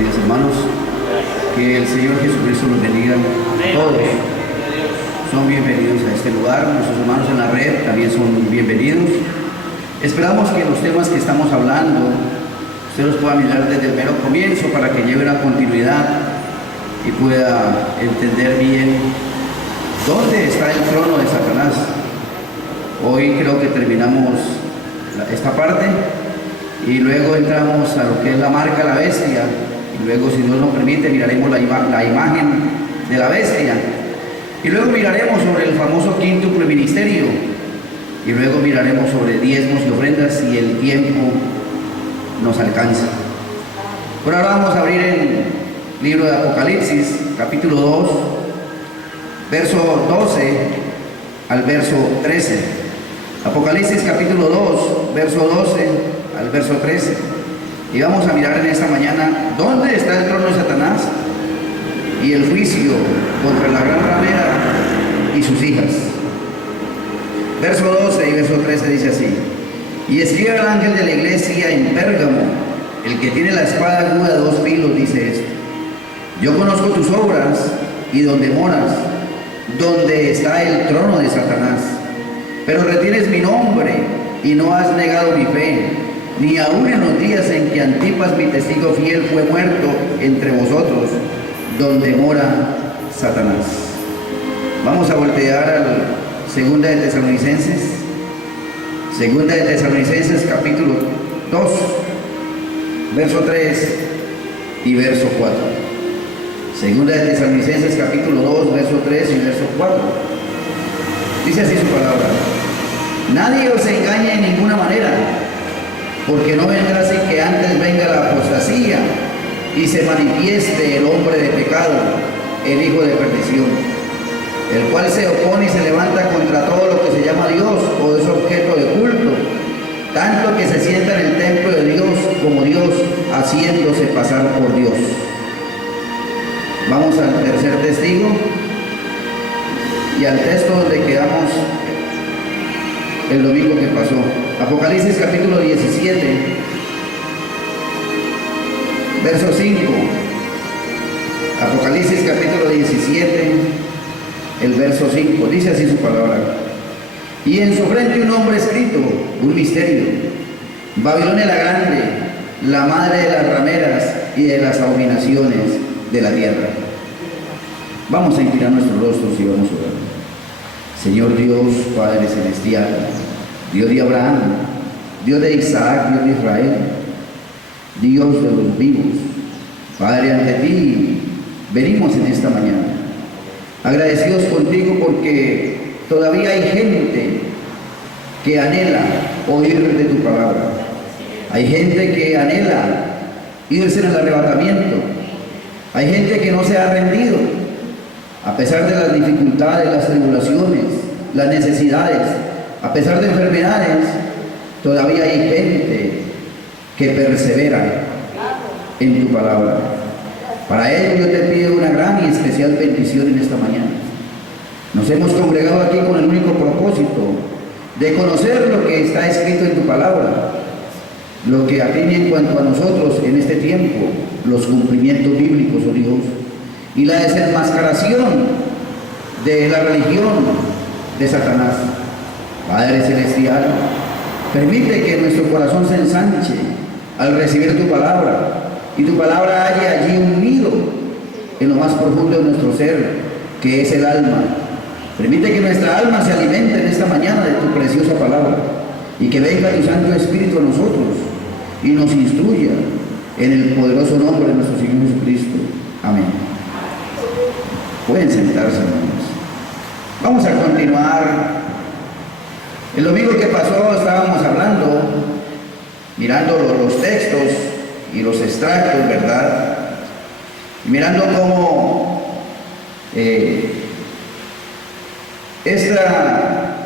días, hermanos. Que el Señor Jesucristo los bendiga a todos. Son bienvenidos a este lugar. Nuestros hermanos en la red también son bienvenidos. Esperamos que los temas que estamos hablando usted los pueda mirar desde el mero comienzo para que lleve una continuidad y pueda entender bien dónde está el trono de Satanás. Hoy creo que terminamos esta parte y luego entramos a lo que es la marca de la bestia, y luego, si Dios nos permite, miraremos la imagen de la bestia, y luego miraremos sobre el famoso quíntuple ministerio, y luego miraremos sobre diezmos y ofrendas si el tiempo nos alcanza. Por ahora vamos a abrir el libro de Apocalipsis, capítulo 2, verso 12 al verso 13. Apocalipsis capítulo 2, verso 12 al verso 13. Y vamos a mirar en esta mañana dónde está el trono de Satanás y el juicio contra la gran ramera y sus hijas. Verso 12 y verso 13 dice así: y escribe al ángel de la iglesia en Pérgamo, el que tiene la espada aguda de dos filos, dice esto: yo conozco tus obras y donde moras, donde está el trono de Satanás, pero retienes mi nombre y no has negado mi fe, ni aun en los días en que Antipas, mi testigo fiel, fue muerto entre vosotros, donde mora Satanás. Vamos a voltear al Segunda de Tesalonicenses, capítulo 2, verso 3 y verso 4. Segunda de Tesalonicenses, capítulo 2, verso 3 y verso 4. Dice así su palabra: nadie os engañe en ninguna manera, porque no vendrá sin que antes venga la apostasía y se manifieste el hombre de pecado, el hijo de perdición, el cual se opone y se levanta contra todo lo que se llama Dios o es objeto de culto, tanto que se sienta en el templo de Dios como Dios, haciéndose pasar por Dios. Vamos al tercer testigo y al texto donde quedamos el domingo que pasó. Apocalipsis capítulo 17, verso 5. Apocalipsis capítulo 17, el verso 5. Dice así su palabra: y en su frente un nombre escrito, un misterio: Babilonia la grande, la madre de las rameras y de las abominaciones de la tierra. Vamos a inclinar nuestros rostros y vamos a orar. Señor Dios, Padre celestial, Dios de Abraham, Dios de Isaac, Dios de Israel, Dios de los vivos, Padre, ante ti venimos en esta mañana, agradecidos contigo porque todavía hay gente que anhela oír de tu palabra. Hay gente que anhela irse en el arrebatamiento. Hay gente que no se ha rendido a pesar de las dificultades, las tribulaciones, las necesidades, a pesar de enfermedades. Todavía hay gente que persevera en tu palabra. Para ello yo te pido una gran y especial bendición en esta mañana. Nos hemos congregado aquí con el único propósito de conocer lo que está escrito en tu palabra, lo que atiene en cuanto a nosotros en este tiempo, los cumplimientos bíblicos, oh Dios, y la desenmascaración de la religión de Satanás. Padre celestial, permite que nuestro corazón se ensanche al recibir tu palabra, y tu palabra haya allí un nido en lo más profundo de nuestro ser, que es el alma. Permite que nuestra alma se alimente en esta mañana de tu preciosa palabra, y que venga tu Santo Espíritu a nosotros y nos instruya en el poderoso nombre de nuestro Señor Jesucristo. Amén. Pueden sentarse, hermanos. Vamos a continuar. El domingo que pasó estábamos hablando, mirando los textos y los extractos, ¿verdad? Mirando cómo esta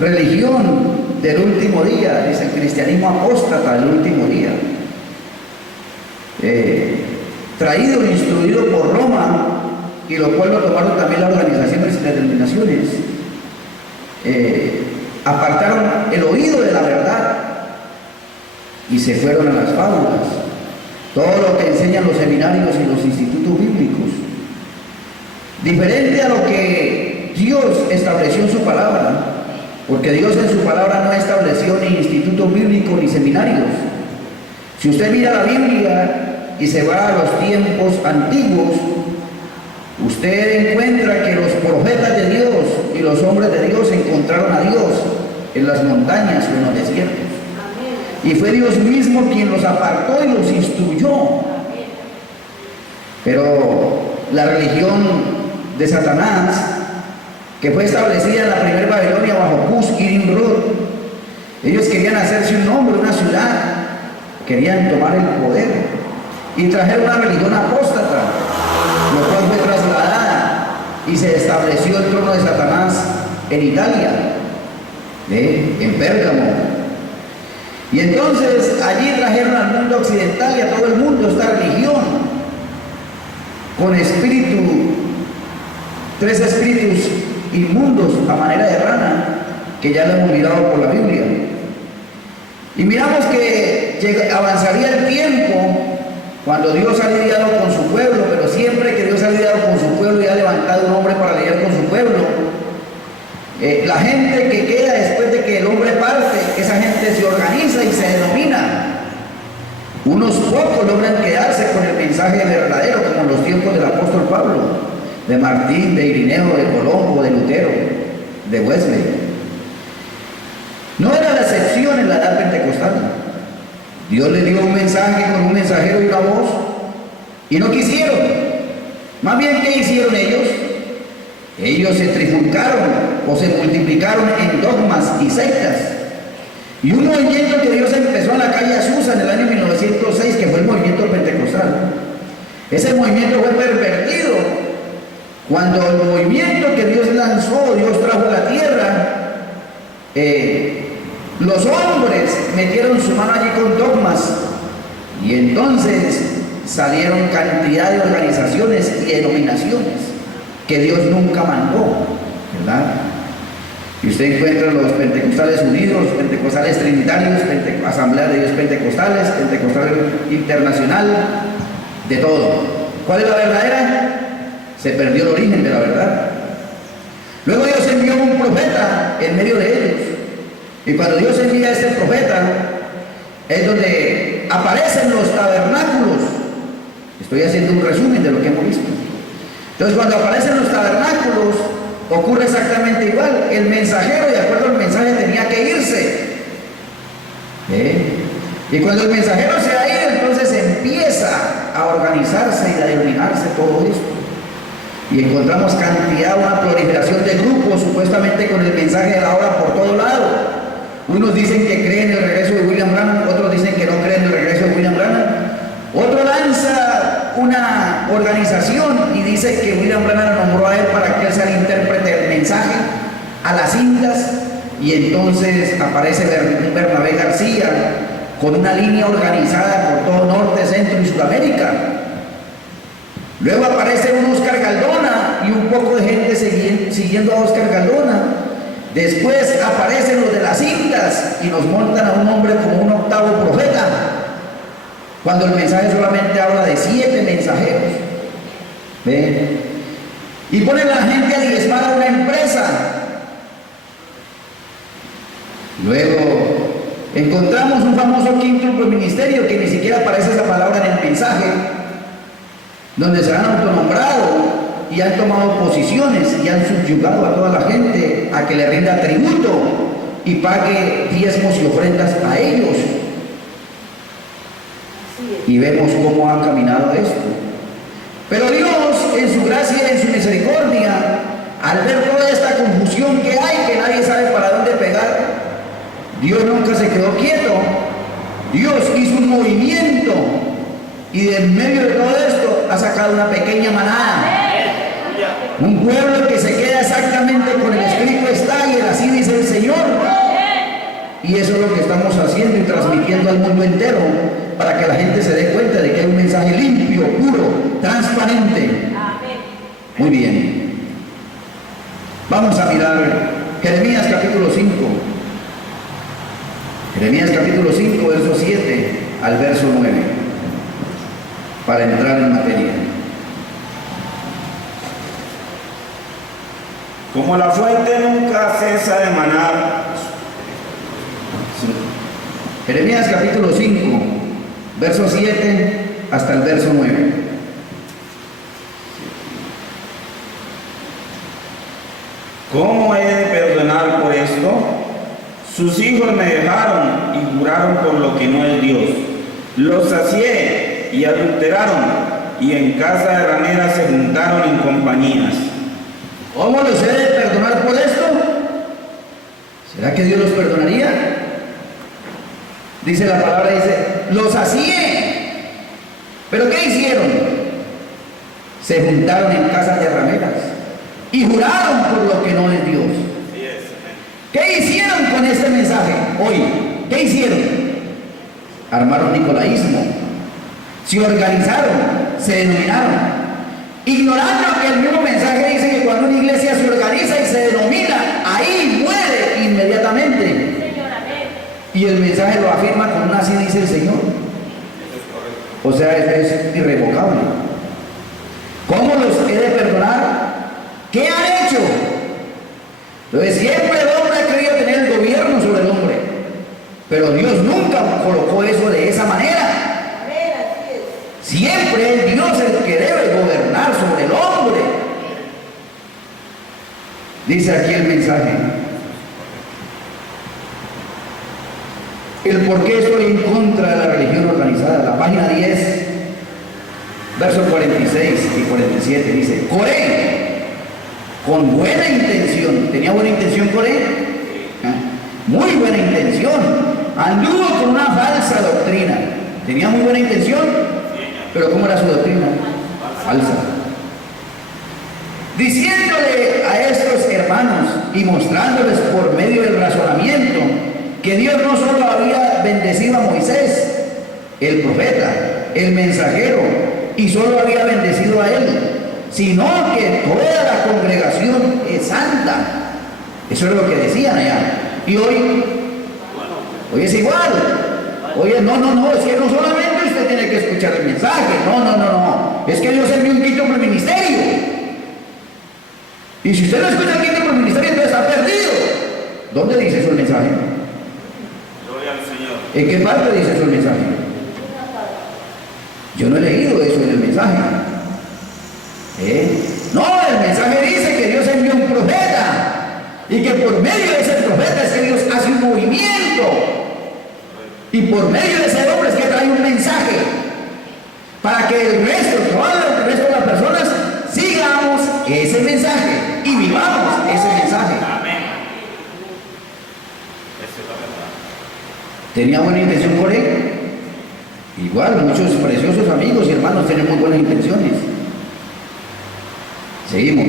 religión del último día, es el cristianismo apóstata del último día, traído e instruido por Roma, y lo cual lo tomaron también las organizaciones y las denominaciones, apartaron el oído de la verdad y se fueron a las fábulas, todo lo que enseñan los seminarios y los institutos bíblicos. Diferente a lo que Dios estableció en su palabra, porque Dios en su palabra no estableció ni institutos bíblicos ni seminarios. Si usted mira la Biblia y se va a los tiempos antiguos, usted encuentra que los profetas de Dios y los hombres de Dios encontraron a Dios en las montañas o en los desiertos. Y fue Dios mismo quien los apartó y los instruyó. Pero la religión de Satanás, que fue establecida en la primera Babilonia bajo Cus y Nimrod, ellos querían hacerse un nombre, una ciudad, querían tomar el poder y trajeron una religión apóstata, lo cual fue trasladada y se estableció el trono de Satanás en Italia, en Pérgamo. Y entonces allí trajeron al mundo occidental y a todo el mundo esta religión con tres espíritus inmundos a manera de rana, que ya lo hemos mirado por la Biblia. Y miramos que avanzaría el tiempo cuando Dios ha lidiado con su pueblo, pero siempre que Dios ha lidiado con su pueblo y ha levantado un hombre para lidiar con su pueblo, la gente que queda después de que el hombre parte, esa gente se organiza y se denomina. Unos pocos logran quedarse con el mensaje verdadero, como en los tiempos del apóstol Pablo, de Martín, de Irineo, de Colombo, de Lutero, de Wesley. No era la excepción en la edad pentecostal. Dios le dio un mensaje con un mensajero y una voz, y no quisieron. Más bien, ¿qué hicieron ellos? Ellos se trifulcaron o se multiplicaron en dogmas y sectas. Y un movimiento que Dios empezó en la calle Azusa en el año 1906, que fue el movimiento pentecostal. Ese movimiento fue pervertido cuando el movimiento que Dios lanzó, Dios trajo a la tierra, los hombres metieron su mano allí con dogmas y entonces salieron cantidad de organizaciones y denominaciones que Dios nunca mandó, ¿verdad? Y usted encuentra los Pentecostales Unidos, los Pentecostales Trinitarios, Asamblea de Dios Pentecostales, Pentecostal Internacional, de todo. ¿Cuál es la verdadera? Se perdió el origen de la verdad. Luego Dios envió un profeta en medio de ellos. Y cuando Dios envía a este profeta, es donde aparecen los tabernáculos. Estoy haciendo un resumen de lo que hemos visto. Entonces, cuando aparecen los tabernáculos, ocurre exactamente igual. El mensajero, de acuerdo al mensaje, tenía que irse. Y cuando el mensajero se ha ido, entonces empieza a organizarse y a denominarse todo esto. Y encontramos una proliferación de grupos, supuestamente con el mensaje de la hora por todo lado. Unos dicen que creen en el regreso de William Branham, otros dicen que no creen en el regreso de William Branham. Otro lanza una organización y dice que William Branham nombró a él para que él sea el intérprete del mensaje a las cintas, y entonces aparece un Bernabé García con una línea organizada por todo Norte, Centro y Sudamérica. Luego aparece un Oscar Galdona y un poco de gente siguiendo a Oscar Galdona. Después aparecen los de las cintas y nos montan a un hombre como un octavo profeta, cuando el mensaje solamente habla de 7 mensajeros. ¿Ven? Y ponen a la gente a diezmar a una empresa. Luego encontramos un famoso quíntuple ministerio que ni siquiera aparece esa palabra en el mensaje, donde se han autonombrado y han tomado posiciones y han subyugado a toda la gente a que le rinda tributo y pague diezmos y ofrendas a ellos. Y vemos cómo ha caminado esto. Pero Dios, en su gracia y en su misericordia, al ver toda esta confusión que hay, que nadie sabe para dónde pegar, Dios nunca se quedó quieto. Dios hizo un movimiento y de en medio de todo esto ha sacado una pequeña manada. Un pueblo que se queda exactamente con el Espíritu está, y así dice el Señor. Y eso es lo que estamos haciendo y transmitiendo al mundo entero, para que la gente se dé cuenta de que hay un mensaje limpio, puro, transparente. Muy bien. Vamos a mirar Jeremías capítulo 5. Jeremías capítulo 5, verso 7 al verso 9. para entrar en materia. Como la fuente nunca cesa de manar. Jeremías capítulo 5, verso 7 hasta el verso 9. ¿Cómo he de perdonar por esto? Sus hijos me dejaron y juraron por lo que no es Dios. Los sacié y adulteraron, y en casa de rameras se juntaron en compañías. ¿Cómo los he de perdonar por esto? ¿Será que Dios los perdonaría? Dice la palabra, dice, los sacié. ¿Pero qué hicieron? Se juntaron en casas de rameras y juraron por lo que no es Dios. ¿Qué hicieron con este mensaje hoy? ¿Qué hicieron? Armaron nicolaísmo, se organizaron, se denominaron, ignorando que el mismo mensaje dice que cuando una iglesia se organiza y se denomina, ahí muere inmediatamente. Y el mensaje lo afirma con una así dice el Señor. O sea, es irrevocable. ¿Cómo los he de perdonar? ¿Qué han hecho? Entonces siempre el hombre ha querido tener el gobierno sobre el hombre, pero Dios nunca colocó eso de esa manera. Siempre es Dios el que debe gobernar sobre el hombre. Dice aquí el mensaje, el por qué estoy en contra de la religión organizada. La página 10, versos 46 y 47 dice, Coré, con buena intención, ¿tenía buena intención Coré? Muy buena intención, anduvo con una falsa doctrina, tenía muy buena intención, pero ¿cómo era su doctrina? Falsa. Diciéndole a estos hermanos y mostrándoles por medio del razonamiento que Dios no solo había bendecido a Moisés, el profeta, el mensajero, y solo había bendecido a él, sino que toda la congregación es santa. Eso es lo que decían allá. Y hoy es igual. Hoy es, no, es que no solamente usted tiene que escuchar el mensaje, no, es que Dios envió un quinto por ministerio. Y si usted no escucha el quinto por ministerio, entonces está perdido. ¿Dónde dice eso el mensaje? Gloria al Señor. ¿En qué parte dice eso el mensaje? Yo no he leído eso en el mensaje. No, el mensaje dice que Dios envió un profeta y que por medio de ese profeta es que Dios hace un movimiento y por medio de ese hombre es que trae un mensaje para que el resto, todo el resto de las personas sigamos ese mensaje y vivamos ese mensaje. Amén. Esa es la verdad. ¿Tenía buena intención por él? Igual, muchos preciosos amigos y hermanos tienen muy buenas intenciones. Seguimos.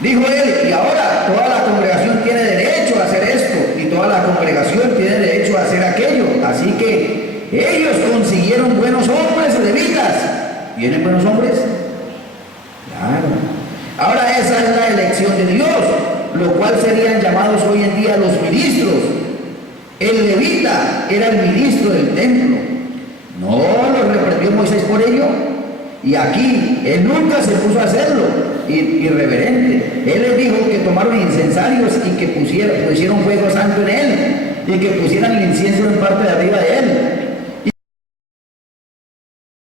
Dijo él, y ahora toda la congregación tiene derecho a hacer esto, y toda la congregación tiene derecho a hacer aquello. Así que ellos consiguieron buenos hombres levitas. ¿Tienen buenos hombres? Claro. Ahora esa es la elección de Dios, lo cual serían llamados hoy en día los ministros. El levita era el ministro del templo. ¿No lo reprendió Moisés por ello? Y aquí, él nunca se puso a hacerlo, irreverente. Él les dijo que tomaron incensarios y que pusieron fuego santo en él, y que pusieran el incienso en parte de